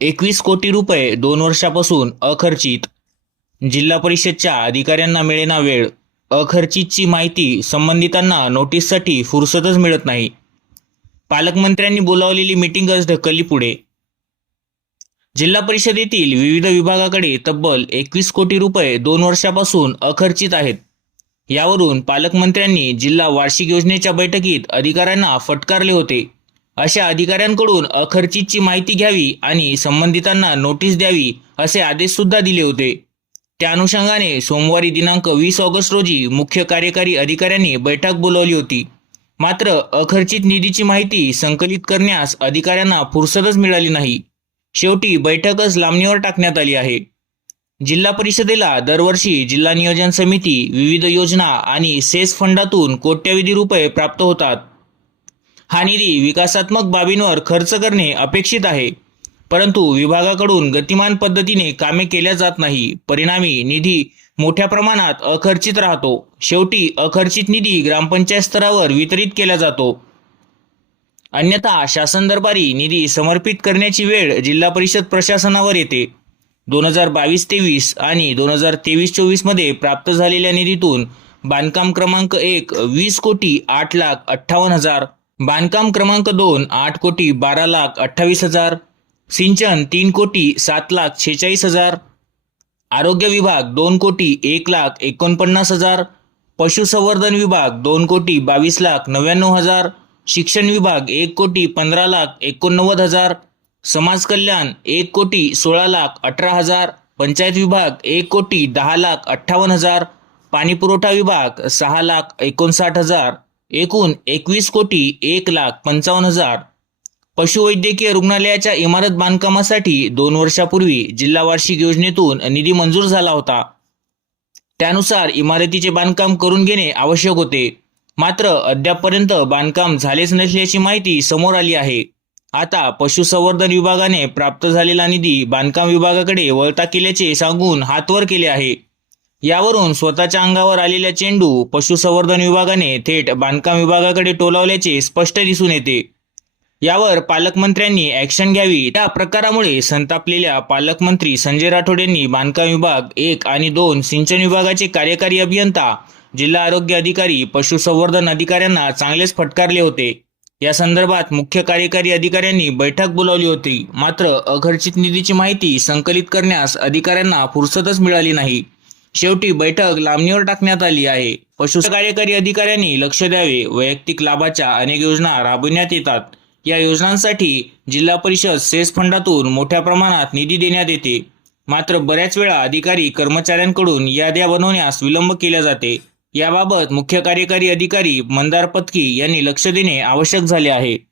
एकवीस कोटी रुपये दोन वर्षापासून अखर्चित. जिल्हा परिषदच्या अधिकाऱ्यांना मिळेना वेळ. अखर्चितची माहिती संबंधितांना नोटीससाठी फुरसतच मिळत नाही. पालकमंत्र्यांनी बोलावलेली मिटिंगच ढकलली पुढे जिल्हा परिषदेतील विविध विभागाकडे तब्बल एकवीस कोटी रुपये दोन वर्षापासून अखर्चित आहेत. यावरून पालकमंत्र्यांनी जिल्हा वार्षिक योजनेच्या बैठकीत अधिकाऱ्यांना फटकारले होते. अशा अधिकाऱ्यांकडून अखर्चितची माहिती घ्यावी आणि संबंधितांना नोटीस द्यावी असे आदेश सुद्धा दिले होते. त्या अनुषंगाने सोमवारी दिनांक वीस ऑगस्ट रोजी मुख्य कार्यकारी अधिकाऱ्यांनी बैठक बोलावली होती. मात्र अखर्चित निधीची माहिती संकलित करण्यास अधिकाऱ्यांना फुरसतच मिळाली नाही. शेवटी बैठकच लांबणीवर टाकण्यात आली आहे. जिल्हा परिषदेला दरवर्षी जिल्हा नियोजन समिती विविध योजना आणि सेस फंडातून कोट्यवधी रुपये प्राप्त होतात. हा निधी विकासात्मक बाबींवर खर्च करणे अपेक्षित आहे. परंतु विभागाकडून गतिमान पद्धतीने कामे केल्या जात नाही. परिणामी निधी मोठ्या प्रमाणात अखर्चित राहतो. शेवटी अखर्चित निधी ग्रामपंचायत स्तरावर वितरित केला जातो. अन्यथा शासन दरबारी निधी समर्पित करण्याची वेळ जिल्हा परिषद प्रशासनावर येते. दोन हजार बावीस तेवीस आणि दोन हजार तेवीस चोवीसमध्ये प्राप्त झालेल्या निधीतून बांधकाम क्रमांक एक वीस कोटी आठ लाख अठ्ठावन्न हजार बांधकाम क्रमांक दोन आठ कोटी बारा लाख अठ्ठावीस हजार. सिंचन तीन कोटी सात लाख शेहेचाळीस हजार. आरोग्य विभाग दोन कोटी एक लाख एकोणपन्नास हजार. पशुसंवर्धन विभाग दोन कोटी बावीस लाख नव्याण्णव हजार. शिक्षण विभाग एक कोटी पंधरा लाख एकोणनव्वद हजार. समाज कल्याण एक कोटी सोळा लाख अठरा हजार. पंचायत विभाग एक कोटी दहा लाख अठ्ठावन्न हजार. पाणीपुरवठा विभाग सहा लाख एकोणसाठ हजार. एकूण एकवीस कोटी एक लाख पंचावन्न हजार. पशुवैद्यकीय रुग्णालयाच्या इमारत बांधकामासाठी दोन वर्षापूर्वी जिल्हा वार्षिक योजनेतून निधी मंजूर झाला होता. त्यानुसार इमारतीचे बांधकाम करून घेणे आवश्यक होते. मात्र अद्यापपर्यंत बांधकाम झालेच नसल्याची माहिती समोर आली आहे. आता पशुसंवर्धन विभागाने प्राप्त झालेला निधी बांधकाम विभागाकडे वळता केल्याचे सांगून हातवर केले आहे. यावरून स्वतःच्या अंगावर आलेला चेंडू पशुसंवर्धन विभागाने थेट बांधकाम विभागाकडे टोलावल्याचे स्पष्ट दिसून येते. यावर पालकमंत्र्यांनी ऍक्शन घ्यावी. या प्रकारामुळे संतापलेल्या पालकमंत्री संजय राठोड यांनी बांधकाम विभाग एक आणि दोन सिंचन विभागाचे कार्यकारी अभियंता जिल्हा आरोग्य अधिकारी पशुसंवर्धन अधिकाऱ्यांना चांगलेच फटकारले होते. या संदर्भात मुख्य कार्यकारी अधिकाऱ्यांनी बैठक बोलावली होती. मात्र अघर्षित निधीची माहिती संकलित करण्यास अधिकाऱ्यांना फुरसतच मिळाली नाही. शेवटी बैठक लांबणीवर टाकण्यात आली आहे. पशु कार्यकारी अधिकाऱ्यांनी लक्ष द्यावे. वैयक्तिक लाभाच्या अनेक योजना राबविण्यात येतात. या योजनांसाठी जिल्हा परिषद सेस फंडातून मोठ्या प्रमाणात निधी देण्यात येते. मात्र बऱ्याच वेळा अधिकारी कर्मचाऱ्यांकडून याद्या बनवण्यास विलंब केला जाते. याबाबत मुख्य कार्यकारी अधिकारी मंदार पत्की यांनी लक्ष देणे आवश्यक झाले आहे.